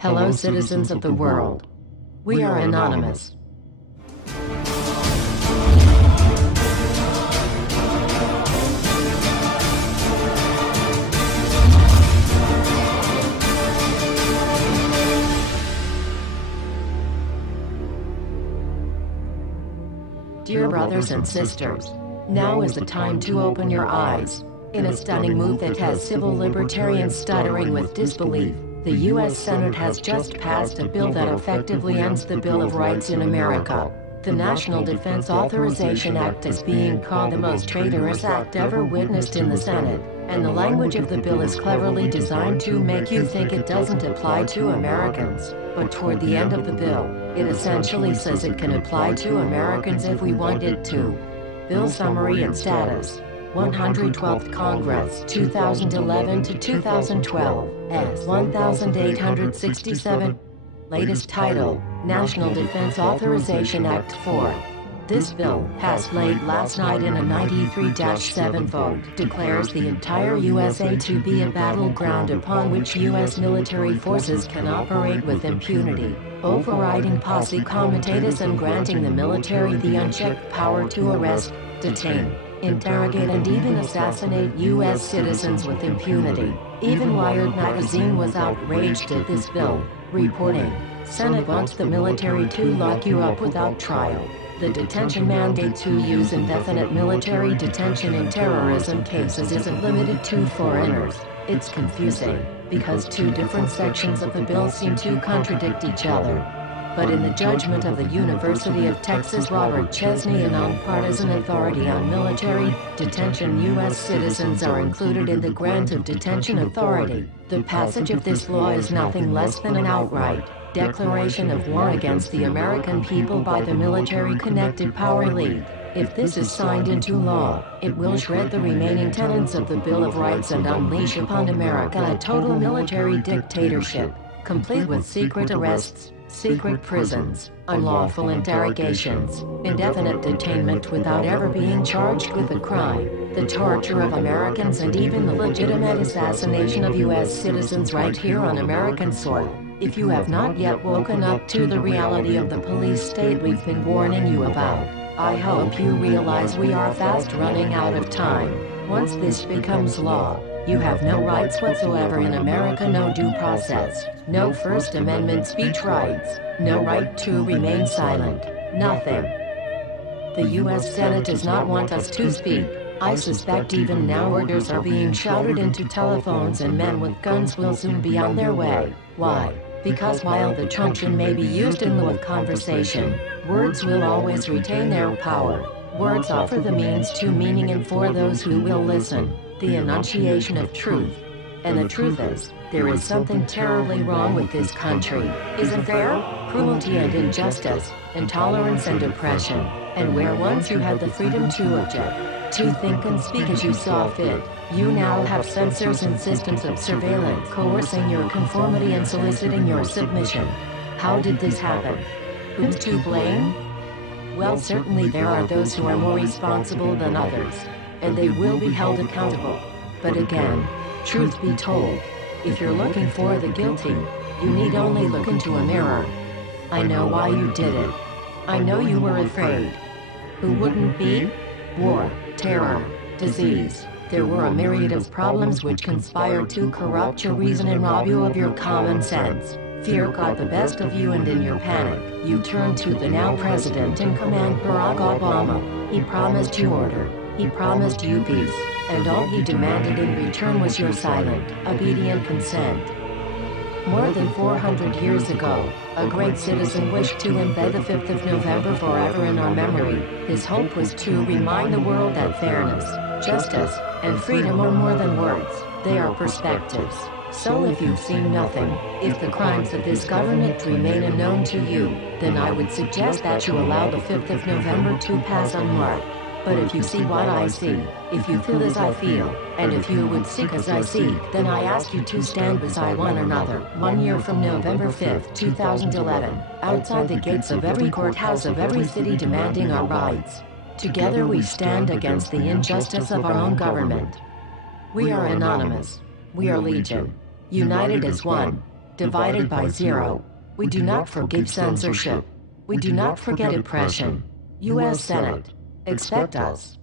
Hello, citizens of the world. We are Anonymous. Dear brothers and sisters, now is the time to open your eyes. In a stunning move that has civil libertarians stuttering with disbelief, the U.S. Senate has just passed a bill that effectively ends the Bill of Rights in America. The National Defense Authorization Act is being called the most traitorous act ever witnessed in the Senate, and the language of the bill is cleverly designed to make you think it doesn't apply to Americans. But toward the end of the bill, it essentially says it can apply to Americans if we want it to. Bill summary and status. 112th Congress, 2011 to 2012, S. 1867. Latest title, National Defense Authorization Act 4. This bill, passed late last night in a 93-7 vote, declares the entire USA to be a battleground upon which U.S. military forces can operate with impunity, overriding posse comitatus and granting the military the unchecked power to arrest, detain, interrogate and even assassinate U.S. citizens with impunity. Even Wired magazine was outraged at this bill, reporting, "Senate wants the military to lock you up without trial." The detention mandate to use indefinite military detention in terrorism cases isn't limited to foreigners. It's confusing, because two different sections of the bill seem to contradict each other. But in the judgment of the University of Texas Robert Chesney, a nonpartisan authority on military detention, U.S. citizens are included in the grant of detention authority. The passage of this law is nothing less than an outright declaration of war against the American people by the military-connected power elite. If this is signed into law, it will shred the remaining tenets of the Bill of Rights and unleash upon America a total military dictatorship, complete with secret arrests, secret prisons, unlawful interrogations, indefinite detainment without ever being charged with a crime, the torture of Americans and even the legitimate assassination of U.S. citizens right here on American soil. If you have not yet woken up to the reality of the police state we've been warning you about, I hope you realize we are fast running out of time. Once this becomes law, you have no rights whatsoever in America, no due process, no First Amendment speech rights, no right to remain silent, nothing. The U.S. Senate does not want us to speak. I suspect even now orders are being shouted into telephones and men with guns will soon be on their way. Why? Because while the truncheon may be used in lieu of conversation, words will always retain their power. Words offer the means to meaning, and for those who will listen, the enunciation of truth. And the truth is, there is something terribly wrong with this country, isn't there? Cruelty and injustice, intolerance and oppression, and where once you had the freedom to object, to think and speak as you saw fit, you now have censors and systems of surveillance coercing your conformity and soliciting your submission. How did this happen? Who's to blame? Well, certainly there are those who are more responsible than others, and they will be held accountable. But again, truth be told, if you're looking for the guilty, you need only look into a mirror. I know why you did it. I know you were afraid. Who wouldn't be? War, terror, disease. There were a myriad of problems which conspired to corrupt your reason and rob you of your common sense. Fear got the best of you, and in your panic, you turned to the now president in command, Barack Obama. He promised you order. He promised you peace. And all he demanded in return was your silent, obedient consent. More than 400 years ago, a great citizen wished to embed the 5th of November forever in our memory. His hope was to remind the world that fairness, justice, and freedom are more than words, they are perspectives. So if you've seen nothing, if the crimes of this government remain unknown to you, then I would suggest that you allow the 5th of November to pass unmarked. But if you see what I see, if you feel as I feel, and if you would seek as I seek, then I ask you to stand beside one another, 1 year from November 5th, 2011, outside the gates of every courthouse of every city demanding our rights. Together we stand against the injustice of our own government. We are Anonymous. We are Legion. United as one. divided by 0. We do not forgive censorship. We do not forget oppression. U.S. Senate. Expect us.